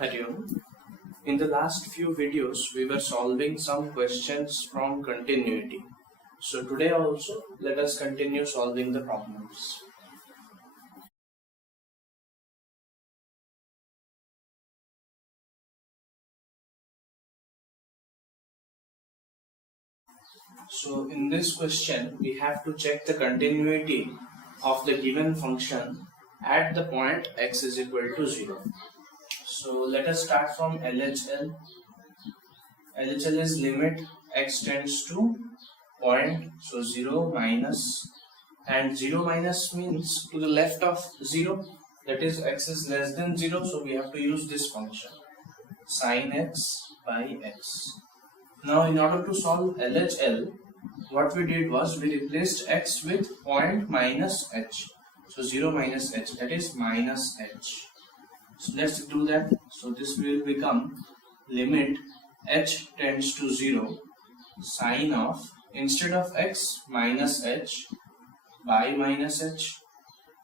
Hariom. In the last few videos, we were solving some questions from continuity. So today also, let us continue solving the problems. So in this question, we have to check the continuity of the given function at the point x is equal to 0. So let us start from LHL. LHL is limit x tends to point, so 0 minus, and 0 minus means to the left of 0, that is x is less than 0, so we have to use this function sin x by x. Now in order to solve LHL, what we did was we replaced x with point minus h, so 0 minus h, that is minus h. So let's do that. So this will become limit h tends to 0 sin of, instead of x, minus h by minus h.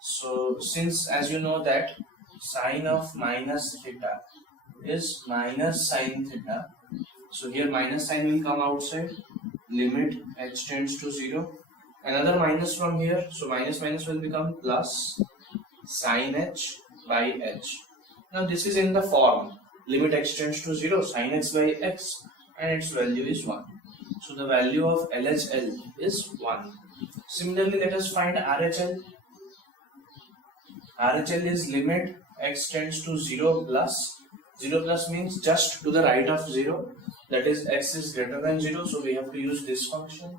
So since, as you know, that sin of minus theta is minus sin theta, so here minus sign will come outside, limit h tends to 0, another minus from here, so minus minus will become plus sin h by h. Now this is in the form limit x tends to 0 sin x by x, and its value is 1. So the value of LHL is 1. Similarly, let us find RHL. RHL is limit x tends to 0 plus. 0 plus means just to the right of 0, that is x is greater than 0, so we have to use this function.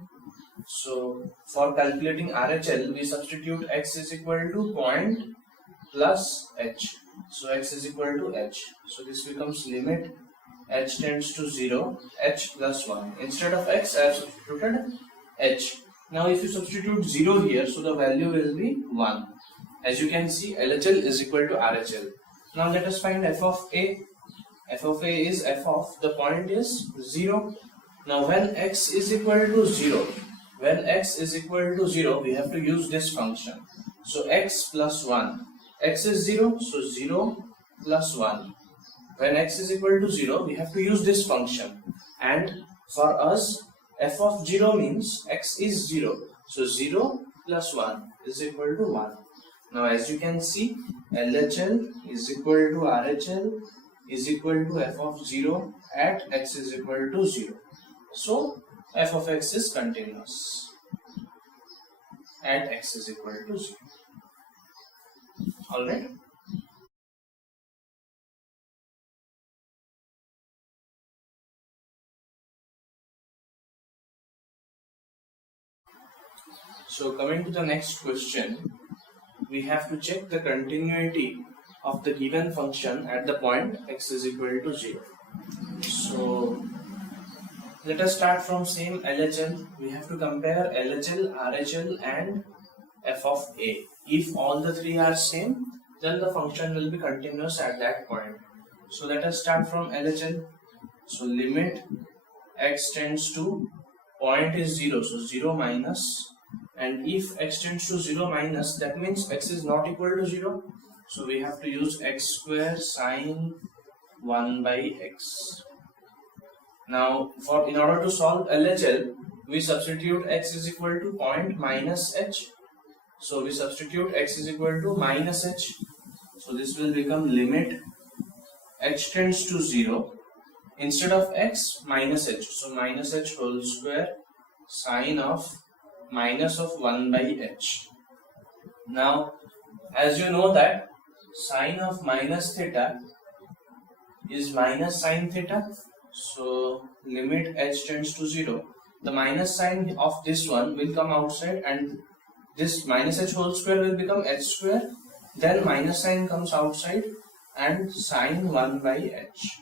So for calculating RHL, we substitute x is equal to point plus h. So x is equal to h. So this becomes limit h tends to 0, h plus 1. Instead of x, I have substituted h. Now if you substitute 0 here, so the value will be 1. As you can see, LHL is equal to RHL. Now let us find f of a. F of a is f of the point is 0. Now when x is equal to 0, we have to use this function. So x plus 1. X is 0, so 0 plus 1. When x is equal to 0, we have to use this function. And for us, f of 0 means x is 0. So 0 plus 1 is equal to 1. Now as you can see, LHL is equal to RHL is equal to f of 0 at x is equal to 0. So f of x is continuous at x is equal to 0. Alright. So coming to the next question, we have to check the continuity of the given function at the point x is equal to 0. So let us start from same LHL. We have to compare LHL, RHL and f of a. If all the three are same, then the function will be continuous at that point. So let us start from LHL. So limit x tends to point is 0, so 0 minus, and if x tends to 0 minus, that means x is not equal to 0. So we have to use x square sine 1 by x. Now in order to solve LHL, we substitute x is equal to point minus h. So we substitute x is equal to minus h. So this will become limit h tends to 0. Instead of x, minus h. So minus h whole square sine of minus of 1 by h. Now as you know that sine of minus theta is minus sine theta. So limit h tends to 0. The minus sign of this one will come outside, and this minus h whole square will become h square. Then minus sign comes outside and sine 1 by h.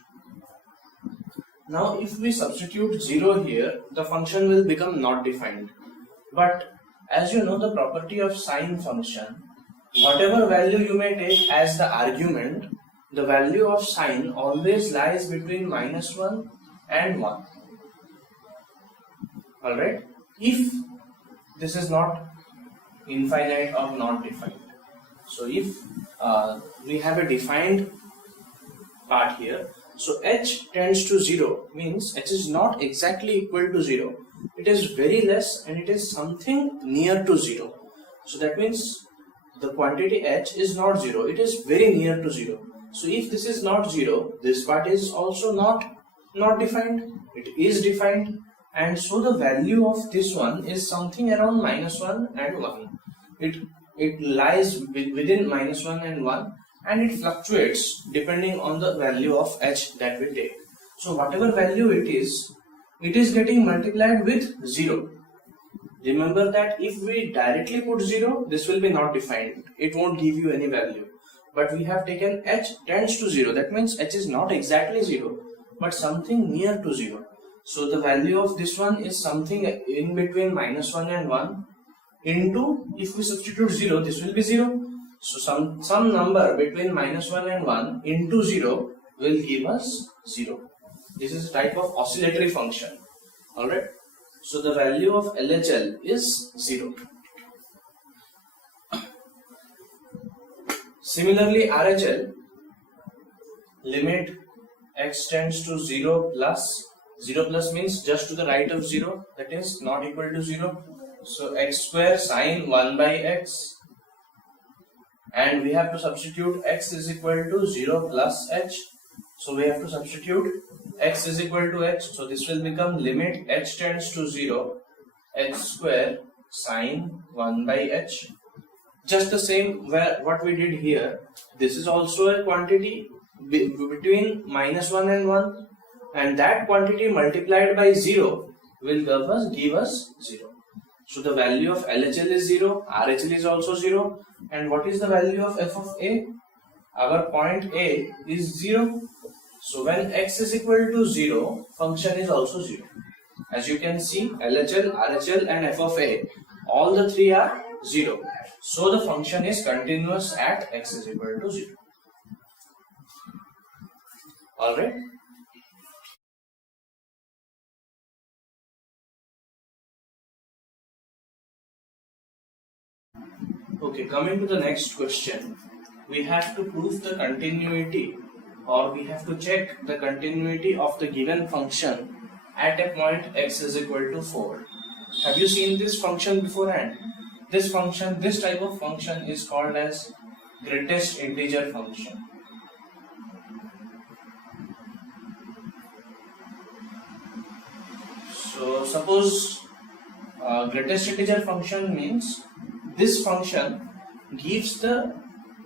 Now if we substitute 0 here, the function will become not defined. But as you know the property of sine function, whatever value you may take as the argument, the value of sine always lies between minus 1 and 1. Alright? If this is not infinite or not defined. So if we have a defined part here. So h tends to 0 means h is not exactly equal to 0. It is very less and it is something near to 0. So that means the quantity h is not 0. It is very near to 0. So if this is not 0, this part is also not defined. It is defined, and so the value of this one is something around -1 and 1. It lies within -1 and 1, and it fluctuates depending on the value of h that we take. So whatever value it is getting multiplied with 0. Remember that if we directly put 0, this will be not defined. It won't give you any value. But we have taken h tends to 0. That means h is not exactly 0, but something near to 0. So the value of this one is something in between -1 and 1 into, if we substitute 0, this will be 0. So some number between -1 and 1 into 0 will give us 0. This is a type of oscillatory function. Alright. So the value of LHL is 0. Similarly, RHL, limit x tends to 0 plus, 0 plus means just to the right of 0, that is not equal to 0. So x square sine 1 by x, and we have to substitute x is equal to 0 plus h. So we have to substitute x is equal to h. So this will become limit h tends to 0 h square sine 1 by h. Just the same what we did here. This is also a quantity between -1 and 1, and that quantity multiplied by 0 will give us 0. So the value of LHL is 0, RHL is also 0, and what is the value of f of a? Our point A is 0. So when x is equal to 0, function is also 0. As you can see, LHL, RHL and f of a, all the three are 0. So the function is continuous at x is equal to 0. Alright. Okay, coming to the next question. We have to prove the continuity, or we have to check the continuity of the given function at a point x is equal to 4. Have you seen this function beforehand? This type of function is called as greatest integer function. So suppose greatest integer function means this function gives the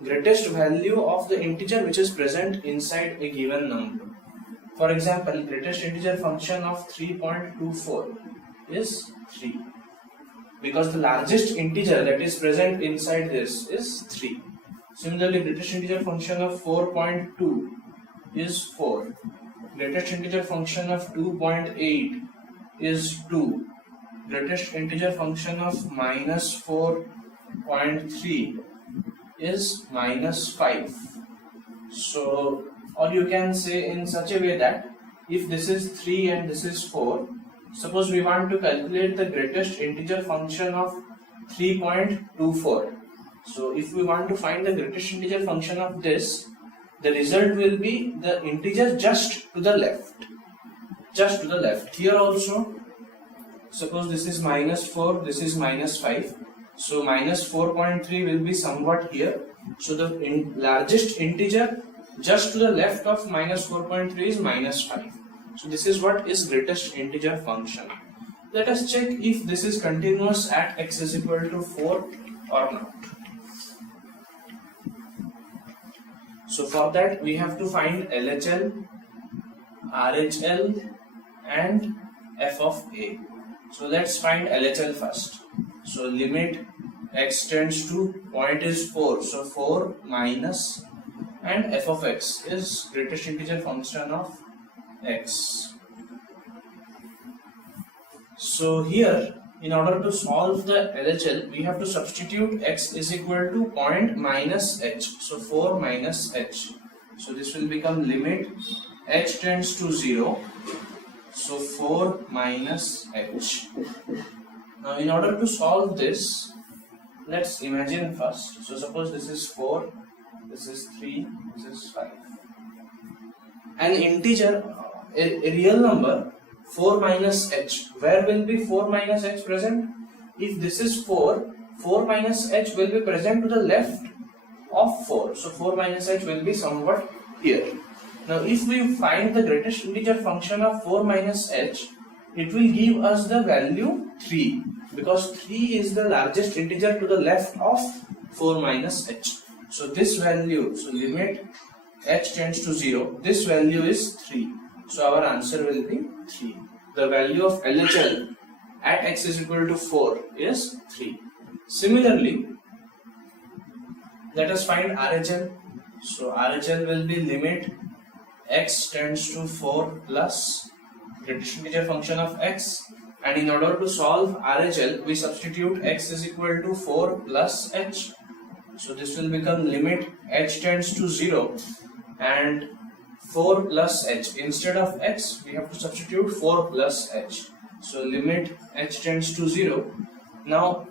greatest value of the integer which is present inside a given number. For example, greatest integer function of 3.24 is 3. Because the largest integer that is present inside this is 3. Similarly, greatest integer function of 4.2 is 4. Greatest integer function of 2.8 is 2. Greatest integer function of -4.3 is -5. So, or you can say in such a way that if this is 3 and this is 4, suppose we want to calculate the greatest integer function of 3.24. So if we want to find the greatest integer function of this, the result will be the integer just to the left. Just to the left. Here also, suppose this is -4, this is -5. So -4.3 will be somewhat here. So the largest integer just to the left of -4.3 is -5. So this is what is greatest integer function. Let us check if this is continuous at x is equal to 4 or not. So for that we have to find LHL, RHL and f of a. So let's find LHL first. So limit x tends to point is 4. So 4 minus, and f of x is greatest integer function of x. So here, in order to solve the LHL, we have to substitute x is equal to point minus h. So 4 minus h. So this will become limit h tends to 0. So 4 minus h. Now in order to solve this, let's imagine first. So suppose this is 4, this is 3, this is 5. an integer, a real number 4 minus h, where will be 4 minus h present? If this is 4, 4 minus h will be present to the left of 4. So 4 minus h will be somewhat here. Now if we find the greatest integer function of 4 minus h, it will give us the value 3, because 3 is the largest integer to the left of 4 minus h. So this value, so limit h tends to 0, this value is 3. So our answer will be 3. The value of LHL at x is equal to 4 is 3. Similarly, let us find RHL. So RHL will be limit x tends to 4 plus greatest integer function of x, and in order to solve RHL we substitute x is equal to 4 plus h. So this will become limit h tends to 0 and 4 plus h. Instead of x we have to substitute 4 plus h. So limit h tends to 0. Now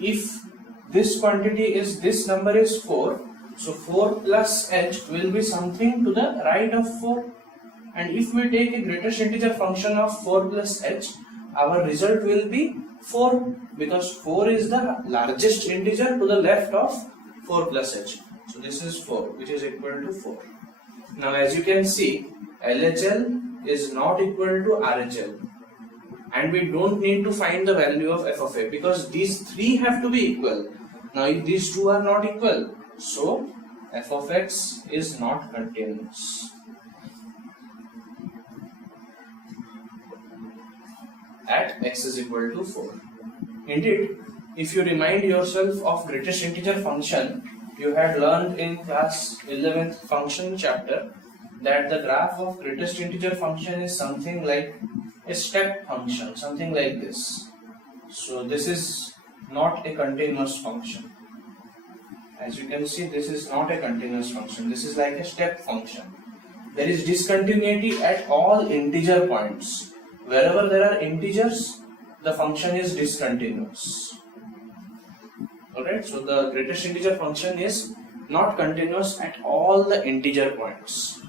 if this quantity is, this number is 4, so 4 plus h will be something to the right of 4. And if we take a greatest integer function of 4 plus h, our result will be 4, because 4 is the largest integer to the left of 4 plus h. So this is 4, which is equal to 4. Now as you can see, LHL is not equal to RHL, and we don't need to find the value of f of a, because these three have to be equal. Now if these two are not equal, so f of x is not continuous at x is equal to 4. Indeed, if you remind yourself of greatest integer function, you had learned in class 11th function chapter that the graph of greatest integer function is something like a step function, something like this. So this is not a continuous function. As you can see, this is not a continuous function. This is like a step function. There is discontinuity at all integer points. Wherever there are integers, the function is discontinuous. Alright, so the greatest integer function is not continuous at all the integer points.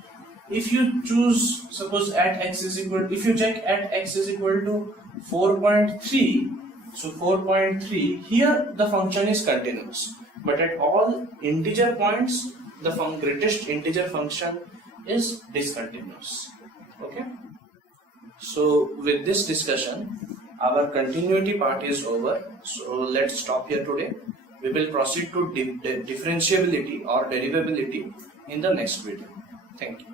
If you choose, suppose at x is equal, if you check at x is equal to 4.3, so 4.3, here the function is continuous. But at all integer points, the greatest integer function is discontinuous. Okay. So with this discussion, our continuity part is over. So let's stop here today. We will proceed to differentiability or derivability in the next video. Thank you.